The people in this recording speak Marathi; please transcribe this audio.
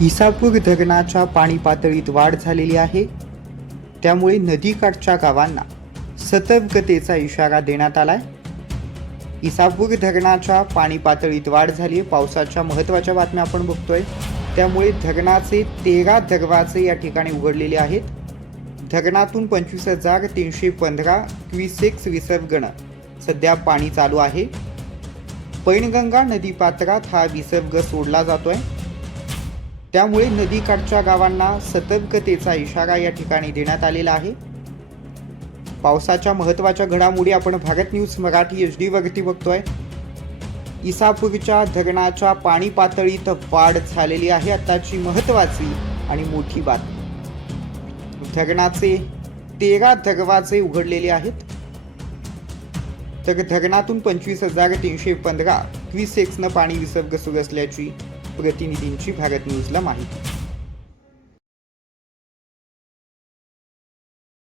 इसापूर धरणाच्या पाणी पातळीत वाढ झालेली आहे. त्यामुळे नदीकाठच्या गावांना सतर्कतेचा इशारा देण्यात आलाय. इसापूर धरणाच्या पाणी पातळीत वाढ झाली आहे. पावसाच्या महत्त्वाच्या बातम्या आपण बघतोय. त्यामुळे धरणाचे तेरा दरवाजे या ठिकाणी उघडलेले आहेत. धरणातून पंचवीस हजार तीनशे पंधरा क्विसेक्स विसर्गण सध्या पाणी चालू आहे. पैनगंगा नदीपात्रात हा विसर्ग सोडला जातो आहे त्यामुळे नदीकाठच्या गावांना सतर्कतेचा इशारा या ठिकाणी देण्यात आलेला आहे. पावसाच्या महत्त्वाच्या घडामोडी आपण Bharat news Marathi H D वरती बघतोय. इसापूरच्या धरणाच्या पाणी पातळीत वाढ झालेली आहे. आताची महत्त्वाची आणि मोठी बातमी. धरणाचे तेरा दरवाजे उघडलेले आहेत. तर धरणातून पंचवीस हजार तीनशे पंधरा क्विसेक्सनं पाणी विसर्ग सुरू असल्याची प्रतिनिधींची भारत न्यूजला माहिती.